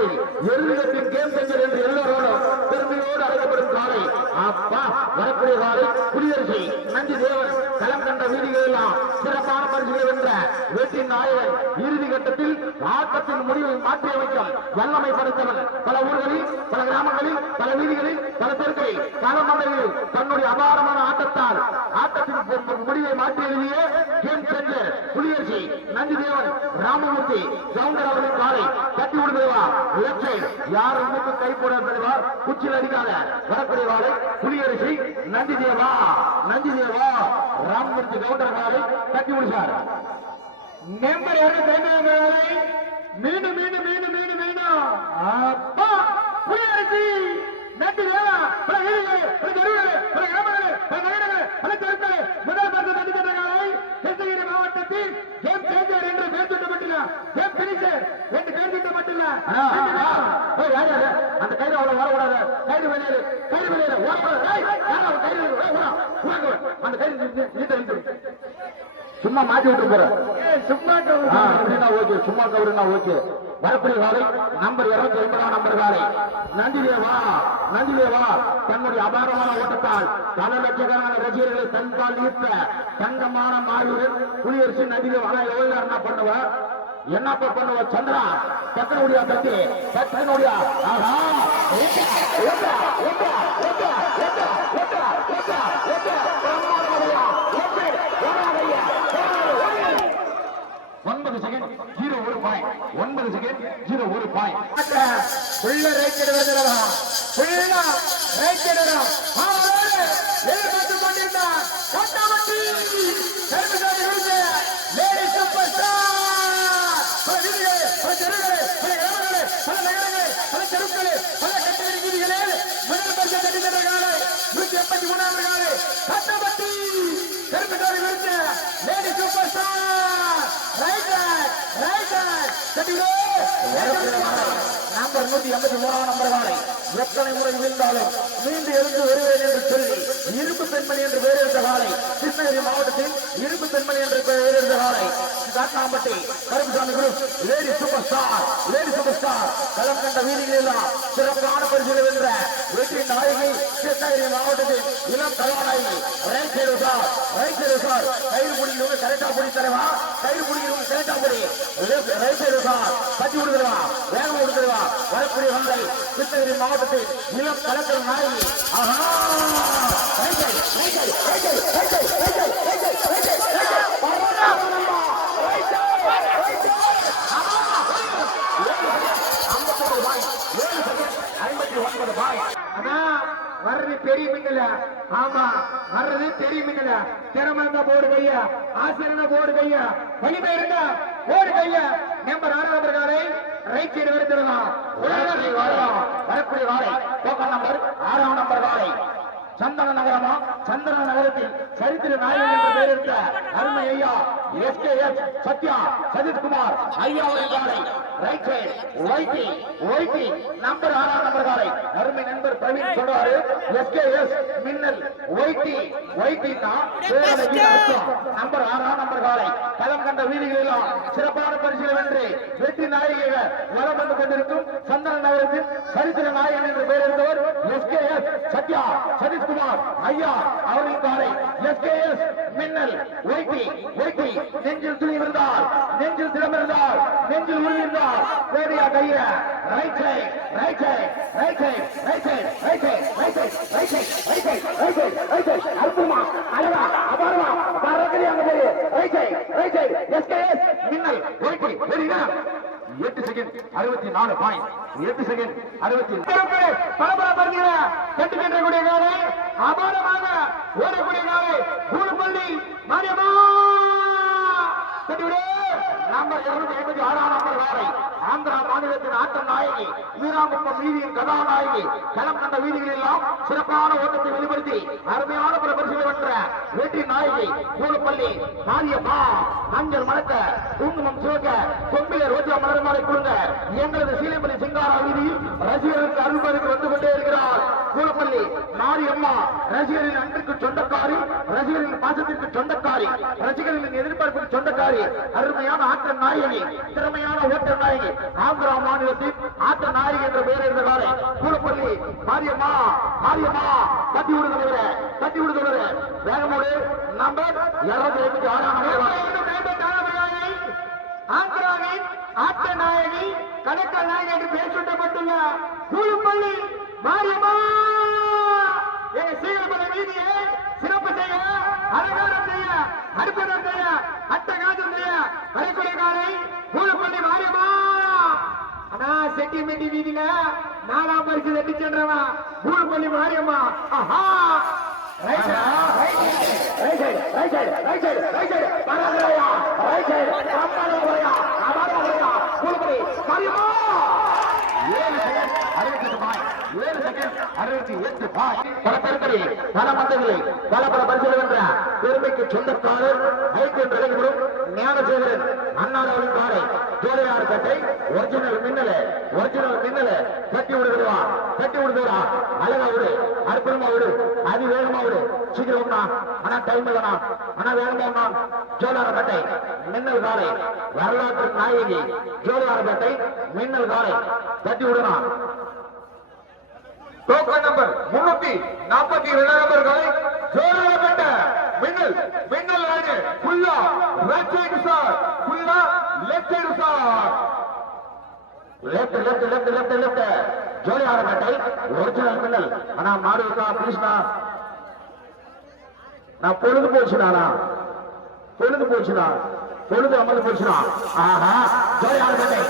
மாவட்டத்தில் எருதுகட்டின் கேம் செஞ்சர் என்று எல்லோரோடும் பெருமையோடு அழைக்கப்படும் காலை அப்பா வரக்கூடிய காலை குடியரசு நந்தி தேவன் களம் கண்ட வீதிகள் எல்லாம் சிறப்பான பரிசுகளை வென்ற வீட்டின் நாயகன் இறுதி கட்டத்தில் ஆட்டத்தின் முடிவை மாற்றியமைக்கும் வல்லமை படைத்தவன் பல ஊர்களில் பல கிராமங்களில் பல வீதிகளில் பல தெருக்களில் களமண்டையில் தன்னுடைய அபாரமான ஆட்டத்தால் ஆட்டத்தின் முடிவை மாற்றி எழுதிய கேம் செஞ்சர் குடியரசு நந்தி தேவன் ராமமூர்த்தி கவுண்டர் அவர்களின் காலை கட்டி விடுதா லெப்ட் சைடு யாரும் இன்னும் கை போட குச்சியில் அடிக்காத வரக்கூடிய காலை குடியரசு நந்தி தேவா ராமமூர்த்தி கவுண்டர் காலை கட்டி விடுசார் நம்பர் மீண்டும் மீண்டும் மீண்டும் மீண்டும் மீண்டும் அப்பா குடியரசு நந்தி தேவா பல வீடுகள் பல தெருவுகள் பல கிராமங்கள் பல நகரங்கள் பல தெருக்கள் முதல் பரிசு நந்தி தேவ காலை கிருஷ்ணகிரி மாவட்டத்தில் கேம் சேஞ்சர் என்று பேர் திட்டப்பட்டுள்ள கேம் பினிஷர் என்று பேர் திட்டப்பட்டுள்ள அந்த கைது அவ்வளவு வரக்கூடாது கைது வெளியேறு அந்த கைது சும்மா மாட்டி விட்டு போற சும்மா ஓகே சும்மா கவுருன்னா ஓகே வரக்கூடிய காலை நம்பர் 250 நம்பர் காலை நந்தி தேவா தன்னுடைய அபாரமான ஓட்டத்தால் பல லட்சக்கணக்கான ரசிகர்களை தன்பால் ஈர்த்த தங்கமான மாவீரன் குடியரசு நந்தி தேவா எவ்வளவு என்ன பண்ணுவ என்னப்பா பண்ணுவ சந்திரா தக்கனுடைய தட்டி தக்கனுடைய ஆஹா நம்பர் 183 நம்பர் காலை எத்தனை முறை வீழ்ந்தாலும் மீண்டு எழுந்து வருவேன் என்று சொல்லி இரும்பு பெண்மணி என்று பெயர் எடுத்த காலை கிருஷ்ணகிரி மாவட்டத்தில் இரும்பு பெண்மணி என்று பெயர் எடுத்த காலை Kattampatti Karuppusamy group lady superstar களம் கண்ட வீதிகளில் எல்லாம் சிறப்பான பரிசுகளை வென்ற வெற்றி நாயகி கிருஷ்ணகிரி மாவட்டத்தில் இளம் கலாநாயகி ரைட் சைடு சார் கயிறு பிடிக்கிறவங்க கரெக்டா பிடி தலைவா கயிறு பிடிக்கிறவங்க கரெக்டா பிடி ரைட் சைடு சார் கட்டி விடுதலவா வேகம் விடுதலவா வரக்கூடிய வந்தை கிருஷ்ணகிரி மாவட்டத்தில் இளம் கலக்கல் நாயகி வர்றது தெரியுமில்ல ஆமா வர்றது தெரியுமில்ல திறமை இருந்தா போடு கையா ஆசிரியர் போடு கையா வலிமை இருந்தா போடு கையா நம்பர் 6 நம்பர் காலை ரைட் சைடு வருத்திடலாம் வரக்கூடிய காலை டோக்கன் நம்பர் 6 நம்பர் காலை சந்தன நகரத்தில் சரித்திர நாயகன் என்று பெயர் எடுத்த அருமை ஐயா SKS சத்யா சதீஷ்குமார் ஐயா அவர்கள் காலை right side YT number 6 number காலை அருமை நண்பர் பிரவீன் சொல்றாரு SKS மின்னல் ஒய்டி நம்பர் 6 நம்பர் காலை களம் கண்ட வீதிகளிலும் சிறப்பான பரிசுகளை வென்று வெற்றி நாயகிகள் வளம் வந்து கொண்டிருக்கும் சந்தன நகரத்தில் சரித்திர நாயகன் என்று பெயர் எடுத்தவர் SKS சத்யா சதீஷ்குமார் ஐயா அவர்கள் காலை SKS மின்னல் ஒய்டி நெஞ்சில் துணி இருந்தால் நெஞ்சில் திறம் இருந்தால் நெஞ்சில் உறுதி இருந்தால் கோடியா கைய ரைட் சைடு அற்புதமா அழகா அபாரமா பறக்கடி அங்க போய் ரைட் சைடு SKS மின்னல் ஒய்டி சரியா 8 செகண்ட் 64 பாயிண்ட் 8 செகண்ட் 64 பரபர பரிசுல கட்டு கட்டக்கூடிய காலை அபாரமாக ஓடக்கூடிய காலை கூடுப்பள்ளி மாரியம்மா நம்பர் 256 நம்பர் காலை ஆந்திரா மாநிலத்தின் ஆட்ட நாயகி வீராங்குப்பம் வீதியின் கதாநாயகி களம் கண்ட வீதிகளில் எல்லாம் சிறப்பான ஓட்டத்தை வெளிப்படுத்தி அருமையான பல பரிசுகளை வென்ற வெற்றி நாயகி கூடுப்பள்ளி மாரியம்மா மஞ்சள் மணக்க குங்குமம் சிவக்க கொம்பில ரோஜா மலர்மாலை கொடுங்க எங்களது சீலைப்பள்ளி சிங்காரா வீதியில் ரசிகர்களுக்கு அருள்பாதிக்கு வந்து கொண்டே இருக்கிறார் கூடுப்பள்ளி மாரியம்மா ரசிகரின் அன்பிற்கு சொந்தக்காரி ரசிகரின் பாசத்திற்கு சொந்தக்காரி ரசிகர்களின் எதிர்பார்ப்புக்கு சொந்தக்காரி அருமையான ஆட்ட நாயகி திறமையான ஓட்ட நாயகி ஆந்திரா மாநிலத்தில் ஆட்ட நாயகி என்ற பெயர் இருந்த காலை கூலப்பள்ளி மாரியம்மா மாரியம்மா தட்டி விடுதலை வேகமோடு நம்பர் 256 ஆந்திராவின் ஆட்ட நாயகி கணக்கல் நாயகி என்று பெயர் சூட்டப்பட்டுள்ள கூலப்பள்ளி மாரியம்மா எங்க சீக்கிரப்பட வீதியை சிறப்பு செய்ய அலங்காரம் செய்ய அற்புதம் செய்ய அட்டகாசம் செய்ய கலைக்குறை காலை கூலப்பள்ளி மாரியம்மா ஆனா செட்டிமெட்டி வீதியில 4ஆம் பரிசு தட்டி சென்றவன் கூலப்பள்ளி மாரியம்மா. ஆஹா ரைட் சைடு கூலப்பள்ளி மாரியம்மா 68 பல பெருக்களில் பல மந்தங்களில் பல பரிசுகள் வென்ற பெருமைக்கு சொந்தக்காரர் ஐக்கிய நடைபெறும் ஞானசேகரன் அண்ணாவின் காலை ஜோதியார்பேட்டை ஒரிஜினல் மின்னல தட்டி விடுதா அழகா விடு அற்புதமா விடு அதிவேகமா விடு சீக்கிரம் ஆனா டைம் இல்லனா ஆனா வேகமா ஜோதியார்பேட்டை மின்னல் காலை வரலாற்று நாயகி ஜோதியார்பேட்டை மின்னல் காலை தட்டி விடலாம். டோக்கன் நம்பர் 342 நம்பர்களை ஜோதியார்பேட்டை மின்னல் ராணி ஃபுல்லா ரைட் சைடு சார் ஃபுல்லா left side sir left Jothiyarpettai original Minnal ஆனா மாடுக்கா கிருஷ்ணா நான் பொழுது அமர்ந்து போச்சுனா ஆஹா ஜோதியார்பேட்டை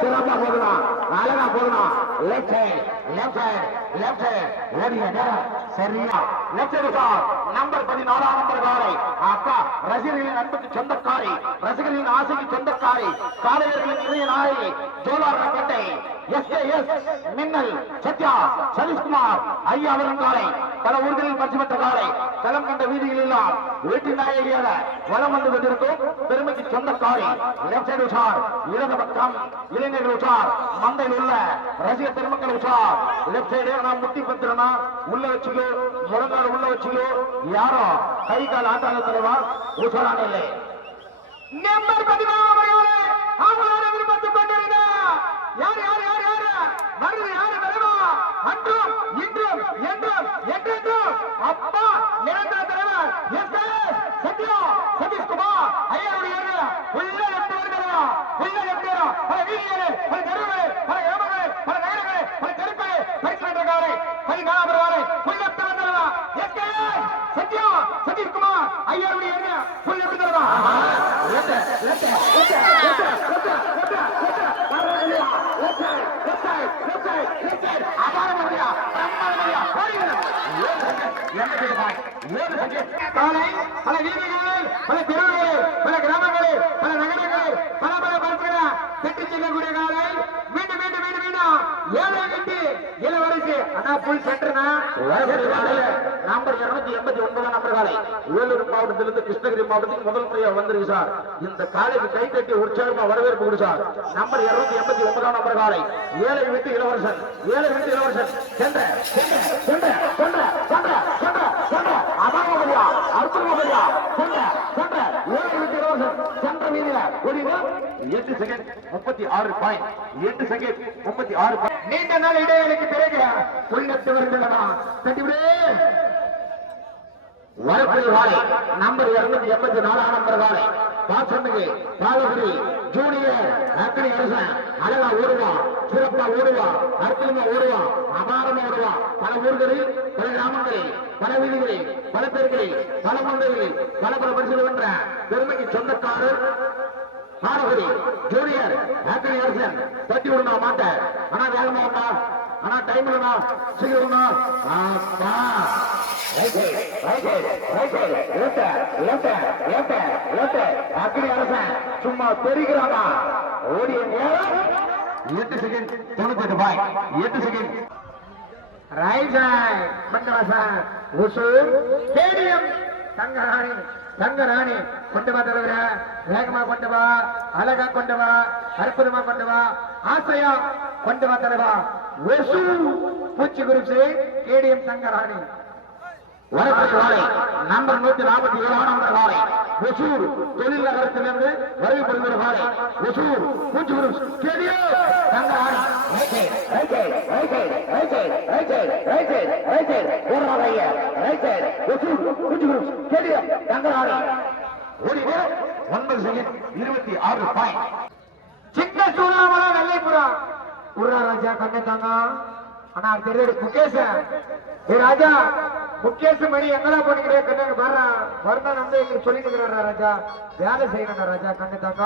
சிறப்பா போகணும் அழகா போகணும் லெஃப்ட் சரியா லெஃப்ட் நம்பர் 14 நம்பர் காலை அப்பா ரசிகர்களின் அன்புக்கு சொந்தக்காரி ரசிகர்களின் ஆசைக்கு சொந்தக்காரி காலையர்களின் இணைய நாயகி ஜோதியார்பேட்டை SKS மின்னல் சத்யா சதீஷ்குமார் ஐயா அவரின் காலை பல ஊர்களில் பரிசு பெற்ற காலை களம் கண்ட வீதிகளில் எல்லாம் வீட்டின் நாயகியாக வலம் வந்து கொண்டிருக்கும் பெருமைக்கு சொந்தக்காரி லெப்ட் சைடு உஷார் இடது பக்கம் இளைஞர்கள் உஷார் மந்தையில் உள்ள ரசிக பெருமக்கள் உஷார் லெப்ட் சைடு நான் முட்டி பத்திரனா உள்ள வச்சுக்கோ முழங்கால் உள்ள வச்சுக்கோ யாரோ கை கால் ஆட்டாத தலைவா உஷாரான இல்லை நம்பர் 14 அவங்களோட விருப்பத்துக் கொண்டிருந்தார் யார் வருது யாரு வருவா அன்றும் இன்றும் என்றும் அப்பா நிரந்தர தலைவர் சத்யா சதீஷ்குமார் ஐயாவுடைய உள்ள லெப்ட் வருகிறா பல வீதிகளே பல தெருவுகளே பல கிராமங்களே பல நகரங்களே பல தெருக்களே பரிசு வென்ற காலை 14 காலை உள்ள லெப்ட் வந்தவா சத்யா சதீஷ்குமார் ஐயாவுடைய உள்ள லெப்ட் வருவா பல வீதிகளில் பல தெருவுகளில் பல கிராமங்களில் பல நகரங்களில் பல பரிசுகளை பெற்று செல்லக்கூடிய காலை மீண்டும் ஏழை கட்டி இளவரசு ஆனா புல் சென்டர்னா நம்பர் 289 நம்பர் காலை வேலூர் மாவட்டத்திலிருந்து கிருஷ்ணகிரி மாவட்டத்துக்கு முதல் முறையா வந்திருக்கு சார். இந்த காலைக்கு கை கட்டி உற்சாகமா வரவேற்பு கொடு சார். நம்பர் 289 நம்பர் காலை ஏழை வீட்டு இளவரசன் சென்ற அற்புதமா சென்ற ஏழை வீட்டு இளவரசன் சென்ற வீதியில 8 செகண்ட் 36 நீண்ட நாள் இடைவெளிக்கு பிறகு உள்ளத்து வருகிறதா தட்டிவிடு வரக்கூடிய வாழை நம்பர் 284 நம்பர் வாழை பாசமிகு பாலகுடி ஜூனியர் அக்கடி அரசன் அழகா ஓடுவான் சிறப்பா ஓடுவான் அற்புதமா ஓடுவான் அபாரமா ஓடுவான் பல ஊர்களில் பல கிராமங்களில் பல வீதிகளில் பல பேர்களில் பல மந்தைகளில் பல பரிசுகள் வென்ற பெருமைக்கு சொந்தக்காரர் பாலகுடி ஜூனியர் அக்கடி அரசன் தட்டி விடுமா மாட்டேன் ஆனா வேகமா உண்டா ஆனா டைம் இல்லைனா சீக்கிரம் அக்கடி அரசன் சும்மா தெரிகிறானா ஓடிய நேரம் 8 செகண்ட் 98 பாய் 8 second right side Mandavasan Hosur stadium Thangarani கொண்டு வா தலைவர வேகமா கொண்டு வா அழகா கொண்டு வா அற்புதமா கொண்டு வா ஆசையா கொண்டு வா தலைவா உசூர் பூச்சி குறிச்சி ஸ்டேடியம் தங்கராணி வரக்கூடிய வாழை நம்பர் 147 நம்பர் வாழை ஒசூர் தொழில் நகரத்திலிருந்து வருகை புரிந்த காலை ஒசூர் கூச்சுகுரு ஸ்டேடியம் தங்கராணி ஓடிவே 9 செகண்ட் 26 பாயிண்ட். சின்ன சூழாமலா வெள்ளைப்புறா உர்ரா ராஜா கண்ணை தாங்க ஆனா தெரியுது முகேஷ் ஏ ராஜா முகேஷ் மணி எங்கடா பண்ணிக்கிட்டே கண்ணு வர்றா வருதான் வந்து எங்களுக்கு சொல்லிட்டு இருக்கிறாரா ராஜா வேலை செய்யணும்டா ராஜா கண்ணு தாங்க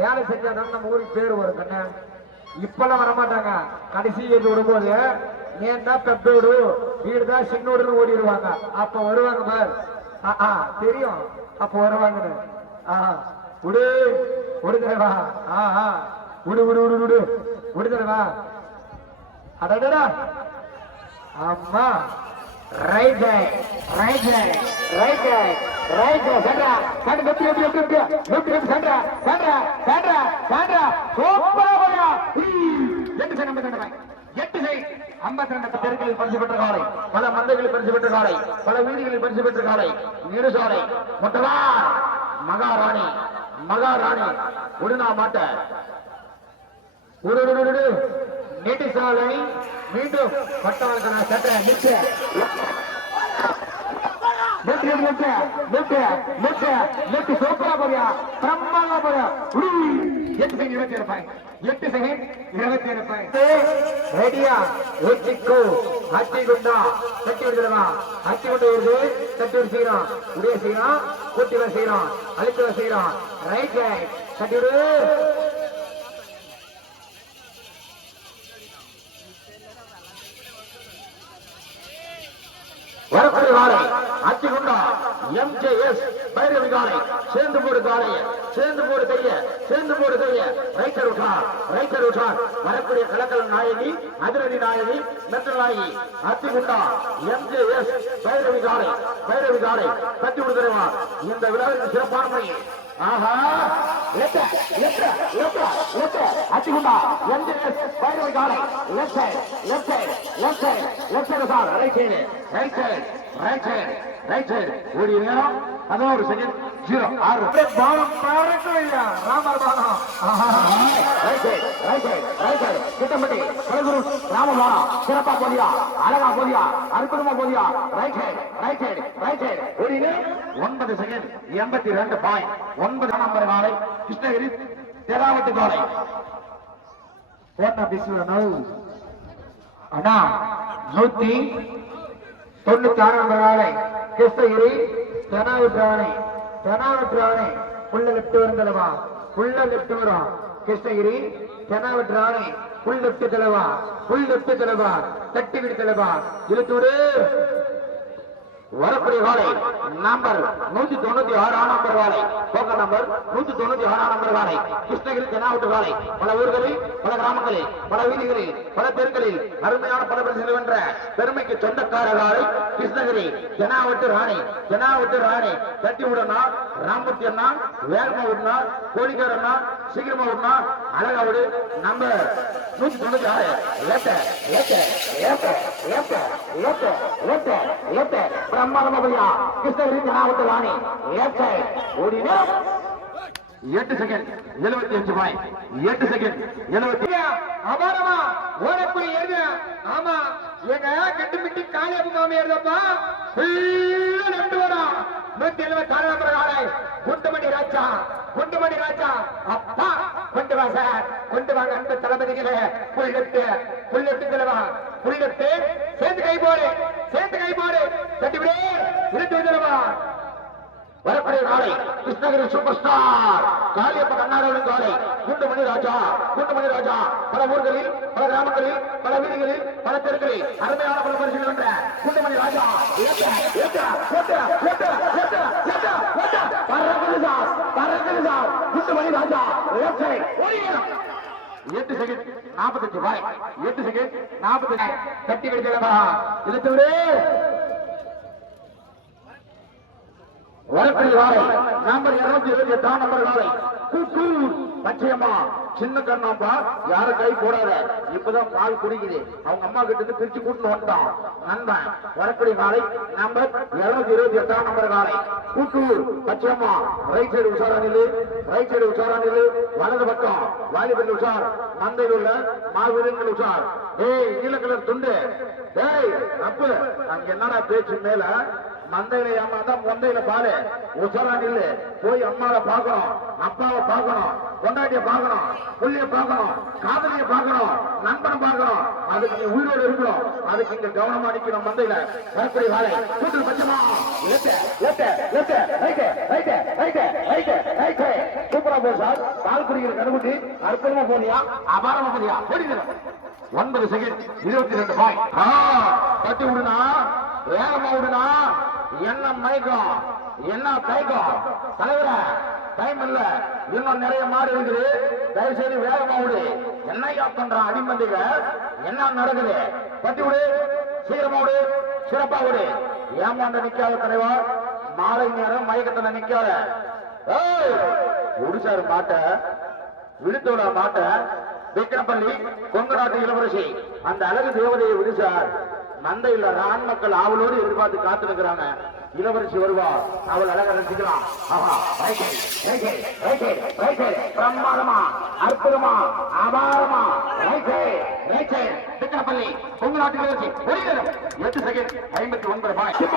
வேலை செஞ்சாதான் நம்ம ஊருக்கு பேர் வரும் கண்ணு இப்பெல்லாம் வரமாட்டாங்க கடைசி ஏஜ் விடும்போது நேர்னா பெப்போடு வீடு தான் சின்னோடுன்னு ஓடிடுவாங்க அப்ப வருவாங்க பார் தெரியும் அப்ப வருவாங்கன்னு விடு விடுதலைவா விடு விடு விடு விடு விடுதலைவா அடடா அம்மா right right right right Shanda Shanda வெட்டி வெட்டி வெட்டி வெட்டி சண்டா சண்டா சண்டா சண்டா சூப்பரா போயா 8 செகண்ட் 8 செகண்ட் 52 தெருக்களில் பரிசு பெற்ற காலை பல மந்தைகளில் பரிசு பெற்ற காலை பல வீடுகளில் பரிசு பெற்ற காலை நீடுசாலை மொட்டவார் மகாராணி மகாராணி உடுனா மாட்ட உடு நீட்டி சாலை மீண்டும் பட்டவர்களுக்கான சட்ட நிற்க சோப்பரா போறியா பிரம்மாவா போறியா 8 செகண்ட் 27 ரெடியா ஒச்சிக்கோ ஹத்தி குண்டா கட்டி விடுறவா ஹத்தி குண்டு வருது கட்டி விடு செய்யறான் உடைய செய்யறான் கூட்டி செய்யறான் அழுத்த செய்யறான் ரைட் ரைட் கட்டி விடு வரக்கூடிய காலை அத்திகுண்டா MJS பைரவி காலை சேர்ந்து போடு காலைய சேர்ந்து போடு கைய சேர்ந்து போடு கைய ரைட்டர் விட்டார் வரக்கூடிய கலக்கல நாயகி அதிரடி நாயகி மெட்டல் நாயகி அத்திகுண்டா MJS பைரவி காலை கட்டி விடுகிறவா இந்த விழாவிற்கு சிறப்பான முறை ஆஹா அத்திகுண்டா MJS பைரவி காலை left side sir right side ஓடி நேரம் 11 செகண்ட் 06 பாலம் பாரக்கலையா ராமர் பாலம் ரைட் சைடு கிட்டமட்டி கலகுரு ராமபாலம் சிறப்பா போதியா அழகா போதியா அற்புதமா போதியா ரைட் சைடு ஓடி நேரம் 9 செகண்ட் 82 பாயிண்ட் 9 நம்பர் காலை கிருஷ்ணகிரி தேராவட்டு காலை போட்டா பேசுவேன் அண்ணா 196 நம்பர் காலை கிருஷ்ணகிரி தெனாவற்றானை உள்ள லெப்ட் வருந்தலவா உள்ள லெப்ட் வரும் கிருஷ்ணகிரி தெனாவற்றானை புல் லெப்ட் தலைவா தட்டி விடு தலைவா இழுத்துடு வரக்கூடிய காலை நம்பர் 196 நம்பர் காலை போக்க நம்பர் 196 நம்பர் காலை கிருஷ்ணகிரி தெனாவட்டு காலை பல ஊர்களில் பல கிராமங்களில் பல வீதிகளில் பல தெருக்களில் அருமையான பல பரிசுகள் வென்ற பெருமைக்கு சொந்தக்கார காலை கிருஷ்ணகிரி தெனாவட்டு ராணி தட்டி விடனா ராமூர்த்தி அண்ணா வேகமா விடனா கோழிக்கார அண்ணா சீக்கிரமா விடனா அழகா விடு நம்பர் 196 பிரம்மாதமா கிருஷ்ணகிரி தெனாவட்டு ராணி ஓடினா 8 செகண்ட் 75 பாயிண்ட் 8 செகண்ட் 70 அபாரமா ஓடக்கூடிய ஏரியா ஆமா எங்க கட்டுமிட்டி காளியப்ப மாமியார் தான்ப்பா ரெண்டு வரும் 176 நம்பர் காலை குண்டுமணி ராஜா அப்பா கொண்டு வா சார் கொண்டு வாங்க அன்பு தளபதிகளே புல்லெட்டு தலைவா புல்லெட்டு சேர்ந்து கை போடு தட்டி விடு இழுத்து விடுவா வரக்கூடிய காலை கிருஷ்ணகிரி சூப்பர் ஸ்டார் காளியப்ப கண்ணாடவன் காலை குண்டுமணி ராஜா பல ஊர்களில் பல கிராமங்களில் பல வீதிகளில் பல தெருக்களில் அருமையான பல பரிசுகள் வென்ற குண்டுமணி ராஜா குண்டுமணி ராஜா 8 செகண்ட் 45 பாய் 8 செகண்ட் 45 கட்டி விடுதலா இழுத்து வரக்கூடிய காலை நம்பர் 228 நம்பர் காலை கூட்டூர் பச்சையம்மா சின்ன கண்ணாம்பா யார கை போடாத இப்பதான் பால் குடிக்குது அவங்க அம்மா கிட்ட இருந்து பிரிச்சு கூட்டு வந்துட்டான் நண்பன் வரக்கூடிய காலை நம்பர் 228 நம்பர் காலை கூட்டூர் பச்சையம்மா ரைட் சைடு உஷாரா நில்லு ரைட் சைடு உஷாரா நில்லு வலது பக்கம் வாலிபல் உஷார் மந்தையில் உள்ள மாவீரர்கள் உஷார் ஏய் நீல கலர் துண்டு ஏய் அப்பு அங்க என்னடா பேச்சு மேல மந்தையில ஏமாதான் மந்தையில பாரு உஷாரா நில்லு போய் அம்மாவை பார்க்கணும் அப்பாவை பார்க்கணும் கொண்டாட்டிய பார்க்கணும் புள்ளிய பார்க்கணும் காதலிய பார்க்கணும் நண்பனை பார்க்கணும் அதுக்கு நீ உயிரோடு இருக்கணும் அதுக்கு இங்க கவனமா நிக்கணும் மந்தையில வரக்கூடிய வேலை கூட்டு பச்சமா சூப்பரா போ சார் பால் குடிக்கிற கடுகுட்டி அற்புதமா போனியா அபாரமா போனியா போடுங்க 9 செகண்ட் 22 பாயிண்ட் கட்டி விடுனா வேகமா விடுனா என்ன மயக்கம் என்ன தயக்கம் தலைவர டைம் இல்ல இன்னும் நிறைய மாடு இருக்குது தயவு செய்து வேகமா விடு என்னையா பண்றான் அடிமந்திக என்ன நடக்குது கட்டி விடு சீக்கிரமா விடு சிறப்பா விடு ஏமாந்த நிக்காத தலைவா மாலை நேரம் மயக்கத்துல நிக்காத முடிச்சாரு மாட்ட விழுத்தோட மாட்ட விக்கிரப்பள்ளி கொங்கு நாட்டு இளவரசி அந்த அழகு தேவதையை விடுச்சார் மந்தையில் ஆண் மக்கள் ஆவலோடு எதிர்பார்த்து காத்திருக்கிறாங்க இளவரசி வருவா அவள் அழகா ரசிக்கலாம் பிரமாதமா அற்புதமா அபாரமா விக்கிரப்பள்ளி கொங்கு நாட்டு இளவரசி 8 செகண்ட் 59 பாயிண்ட்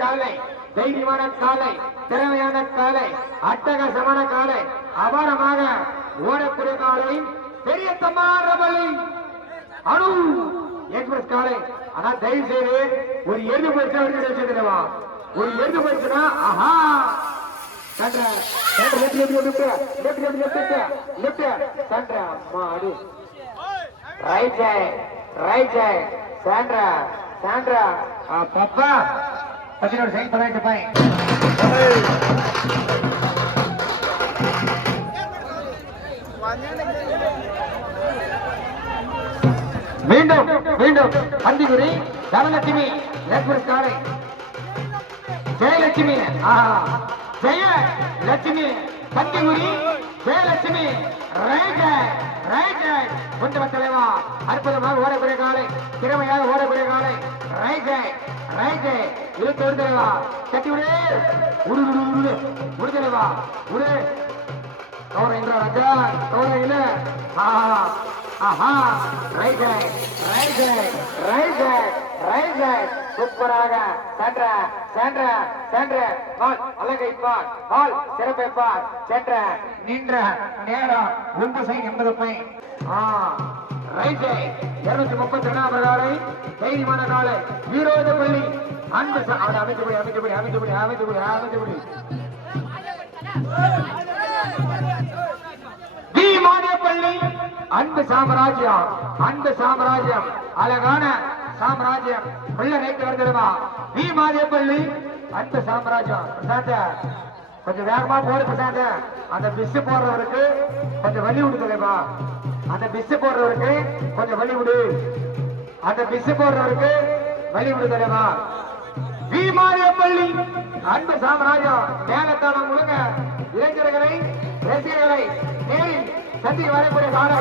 காலை தைரியமான காலை திறமையான காலை அட்டகாசமான காலை அபாரமாக ஓடக்கூடிய காலை பெரிய தமாரபலி அணு எக்ஸ்பிரஸ் காலை ஆனா தயவு செய்து ஒரு எருது பயிற்சியா ஒரு எருது பயிற்சினா ஆஹா சாண்ட்ரா பாப்பா 18 செகண்ட் 18 பாயிண்ட் மீண்டும் மீண்டும் அந்திகுரி தனலட்சுமி எக்ஸ்பிரஸ் காலை ஜெயலட்சுமி ஜெயலட்சுமி பந்திகுரி ஜெயலட்சுமி கொண்டு தலைவா அற்புதமாக ஓடக்கூடிய காலை திறமையாக ஓடக்கூடிய காலை இழுத்து விடுதலைவா கட்டி விடு விடுதலைவா விடு கௌர இந்திரா ராஜா கௌர இல்ல சூப்பராக அழகைப்பார் சிறப்பைப்பார் சென்ற நின்ற நேரம் 80 232 காலை தைரியமான காலை வீரோத பள்ளி அன்பு அமைத்துபடி பள்ளி அன்பு சாம்ராஜ்யம் அழகான சாம்ராஜ்யம் உள்ள ரைட்டு வருகிறதா வி மாதேப்பள்ளி அன்பு சாம்ராஜ்யம் கொஞ்சம் வேகமா போடு பிரசாந்த அந்த பிஸ் போடுறவருக்கு கொஞ்சம் வழி விடு தலைவா அந்த பிஸ் போடுறவருக்கு கொஞ்சம் வழி விடு அந்த பிஸ் போடுறவருக்கு வழி விடு தலைவா வி மாதேப்பள்ளி அன்பு சாம்ராஜ்யம் மேலத்தானம் முழுங்க இளைஞர்களை ரசிகர்களை நேரில் சந்திக்க வரக்கூடிய காலை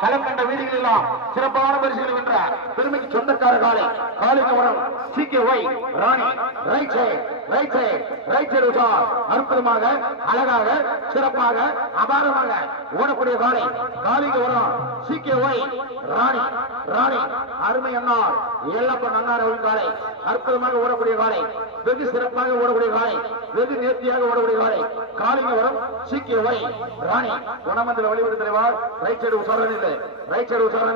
களம் கண்ட வீதிகள் எல்லாம் சிறப்பான பரிசுகள் வென்ற பெருமைக்கு சொந்தக்கார காலை காலைக்கு வரும் CKY ராணி ரைட் சைடு உஷார் அற்புதமாக அழகாக சிறப்பாக அபாரமாக ஓடக்கூடிய காலை காலைக்கு வரும் CKY ராணி அருமை அண்ணார் ஏழப்பன் அண்ணார் அவர்கள் காலை அற்புதமாக ஓடக்கூடிய காலை வெகு சிறப்பாக ஓடக்கூடிய காலை வெகு நேர்த்தியாக ஓடக்கூடிய காலை காலைக்கு வரும் CKY ராணி குணமந்திர வழிபடு தலைவார் ரைட் சைடு உஷாரான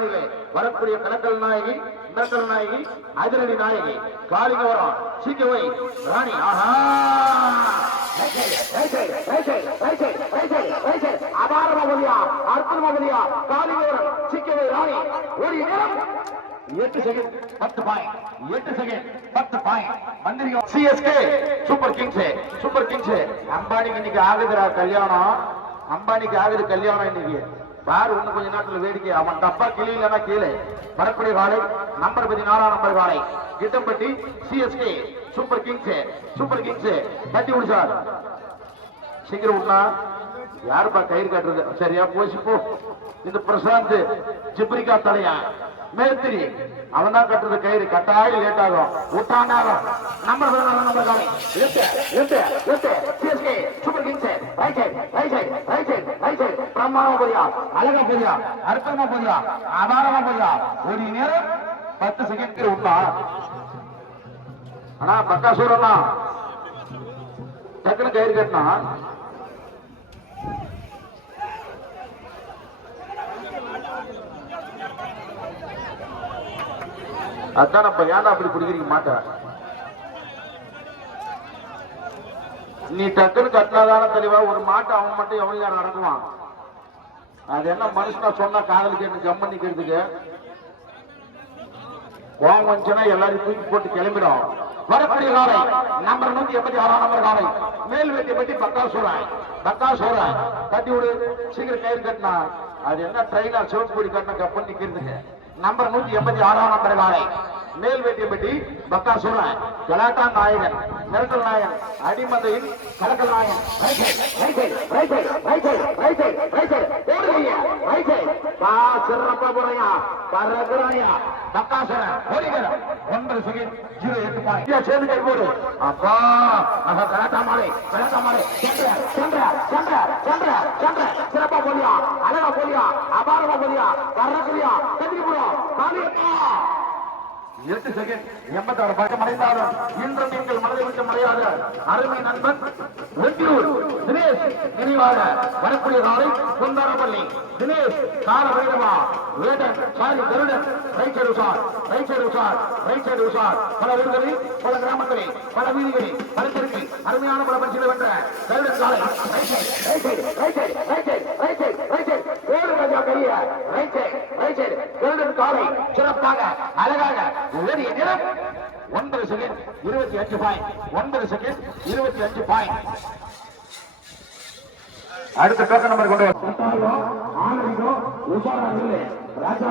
இல்லை வரக்கூடிய கலக்கல் நாயகி மிரட்டல் நாயகி அதிரடி நாயகி காலிங்க வரும் CKY ராணி அபாரமா அற்புதமா காலிங்க வரும் CKY ராணி ஒரு நேரம் 8 செகண்ட் 10 பாயிண்ட் 8 செகண்ட் 10 பாயிண்ட் மந்திரி சிஎஸ்கே சூப்பர் கிங்ஸ் அம்பானிக்கு இன்னைக்கு ஆகுதுடா கல்யாணம். அம்பானிக்கு ஆகுது கல்யாணம் இன்னைக்கு. பாரு இன்னும் கொஞ்ச நேரத்துல வேடிக்கை. அவன் தப்பா கிளியிலனா கீழே வரக்கூடிய காலை நம்பர் 14 நம்பர் காலை கிட்டம்பட்டி சிஎஸ்கே சூப்பர் கிங்ஸ் தட்டி விடு சார். சீக்கிரம் விட்டா யாருப்பா கயிறு கட்டுறது? சரியா போச்சு போ. இந்த பிரசாந்த் ஜிப்ரிகா தலையா மேத்திரி அவன் தான் கட்டுறது கயிறு. கட்டாயம் லேட் ஆகும். விட்டாண்டாகும். நம்பர் 14 நம்பர் காலை CSK super kings right side பிரமாணமா போறியா, அழகா போறியா, அற்புதமா போறியா, அபாரமா போறியா. ஒரு நேரம் 10 செகண்ட் விட்டா. ஆனா பக்கா சூரலாம் டக்குனு கயிறு கட்டினா அதான் நம்ம ஏன்டா அப்படி பிடிக்கிறீங்க மாட்டேன். நீ டக்குன்னு கட்டினாதான தெளிவா ஒரு மாட்டை அவன் மட்டும் எவ்வளவு நேரம் நடக்குவான்? அது என்ன மனுஷனா சொன்னா காதல் கேட்டு ஜம் பண்ணிக்கிறதுக்கு கோவம் வந்துச்சுன்னா எல்லாரும் தூக்கி போட்டு கிளம்பிடும். வரக்கூடிய காலை நம்பர் 186 நம்பர் காலை மேல் வேட்டியை பற்றி பக்கா சொல்றேன் கட்டி விடு. சீக்கிரம் கயிறு கட்டினா அது என்ன ட்ரெயினா சிவப்பு பொடி கட்டின கப்பல் நிக்கிறதுக்கு. நம்பர் 186 நம்பர் காலை மேல் வேட்டியை பற்றி பக்கா சொல்றேன். கலாட்டா நாயகன் மிரட்டல் நாயகன் அடிமந்தையில் கலக்கல் நாயகன் சிறப்பா போறையா பறக்குறாயா பக்கா சொல்றேன். 9 செகண்ட் 08 பாயிண்ட் சேர்ந்து கை போடு. அப்பா கலாட்டா மாலை சிறப்பா போலியா, அழகா போலியா, அபாரமா போலியா, பறக்குறியா, கத்திரி போடும் 8 செகண்ட் 86 பக்கம் அடைந்தாலும் இன்று நீங்கள் மனதை விட்டு மறையாத அருமை நண்பன் வெற்றியூர் தினேஷ் நினைவாக வரக்கூடிய நாளை குந்தாரப்பள்ளி தினேஷ் கால வைரவா வேடன் சாரி கருடன் ரைட் சைடு உஷார் பல ஊர்களில் பல கிராமங்களில் பல வீதிகளில் பல தெருக்களில் அருமையான பல பரிசுகளை வென்ற கருடன் காலை கருடன் காலை சிறப்பாக அழகாக 9 செகண்ட் 28 பாயிண்ட் அடுத்த டோக்கன் நம்பர் கொண்டு ராஜா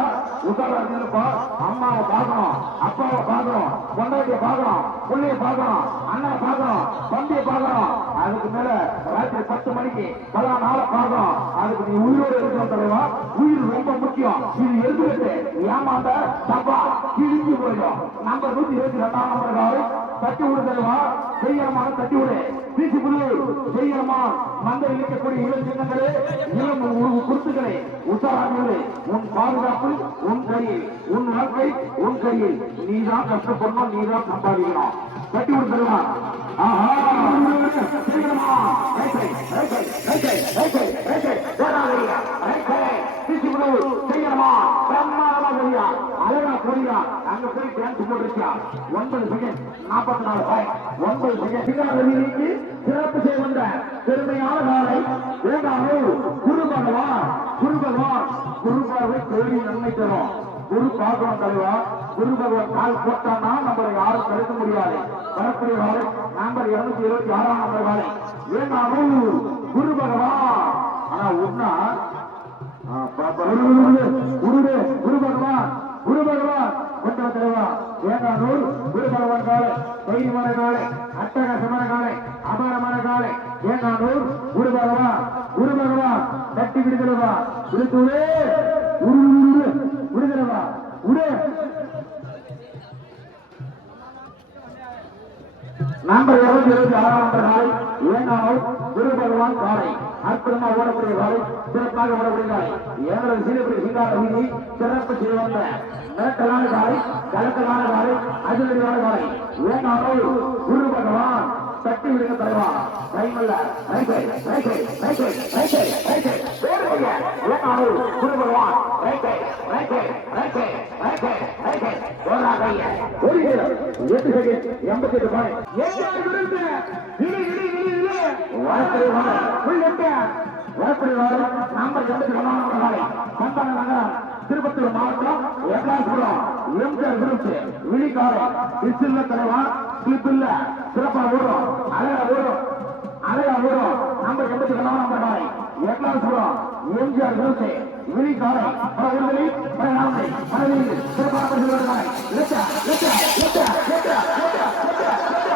உசாரா இருப்பா. அம்மாவை பார்க்கணும், அப்பாவை பார்க்கணும், பொண்டாட்டியை பார்க்கணும், பிள்ளைய பார்க்கணும், அண்ணனை பார்க்கணும், தம்பியை பார்க்கணும். அதுக்கு மேல ராத்திரி 10 மணிக்கு பல நாளை பார்க்கணும். அதுக்கு நீ உயிரோடு இருக்கணும் தருவா. உயிர் ரொம்ப முக்கியம். இது எடுத்துக்கிட்டு ஏமாந்த தப்பா கிழிஞ்சு போயிடும். நம்பர் 122 நம்பர் காலை தட்டி விடு தருவா. செய்யறமான தட்டி விடு வீசி புள்ளி செய்யறமா மந்த இழுக்கக்கூடிய இளம் சின்னங்களே இளம் குருத்துக்களை உசாராக உன் பாதுகாப்பு உன் கையில், உன் வாழ்க்கை உன் கையில். நீதான் கஷ்டப்படணும், நீதான் சம்பாதிக்கணும். கட்டி கொடுத்துருவா. அழகா போறியா அங்க போய் டான்ஸ் போட்டிருக்கியா. 9 செகண்ட் 44 பாயிண்ட் 9 செகண்ட் சிறப்பு செய்ய வந்த பெருமையான நாளை குரு பகவான் தேடி நன்மை தரும். குரு பார்க்கணும் தலைவா. குரு பகவான் கால் போட்டான்னா நம்மளை யாரும் தடுக்க முடியாது. வரக்கூடிய வாழை நம்பர் 226 நம்பர் வாழை வேண்டாம் குரு பகவான். ஆனா உன்னா குரு பகவான் கொண்ட தலைவா வேண்டாம் குரு பகவான் காலை தைரியமான காலை அட்டகாசமான காலை அபாரமான காலை வேண்டாம் குரு பகவான் தட்டி விடுதலவா விடுத்துவே விடுதலவா உடு. நம்பர் 226 நம்பர் காலை வேண்டாம் குரு பகவான் காலை அற்புதமா ஓடக்கூடிய காலை சிறப்பாக ஓடக்கூடிய காலை ஏழு சீலப்படி சீதார வீதி சிறப்பு செய்ய வந்த மிரட்டலான காலை கலக்கலான காலை அதிரடியான காலை வேண்டாம் குரு பகவான் தட்டி விடுங்க தலைவா. கைமல்ல குரு பகவான் வரக்கூடிய வாரி நம்பர் 81 வாரி சந்தான நகரம் திருப்பத்தூர் மாவட்டம் ஏகாசுரம் எம்ஜிஆர் குரூப்ஸ் விழிக்காலை இசில்ல தலைவா ஸ்லிப்பில்ல சிறப்பா ஓடும் அழகா ஓடும் நம்பர் 81 நம்பர் வாரி ஏகாசுரம் எம்ஜிஆர் குரூப்ஸ் விழிக்காலை விடுதலை நாமத்தை மனதில் சிறப்பான பரிசுகளை லெட்டா லெட்டா லெட்டா லெட்டா லெட்டா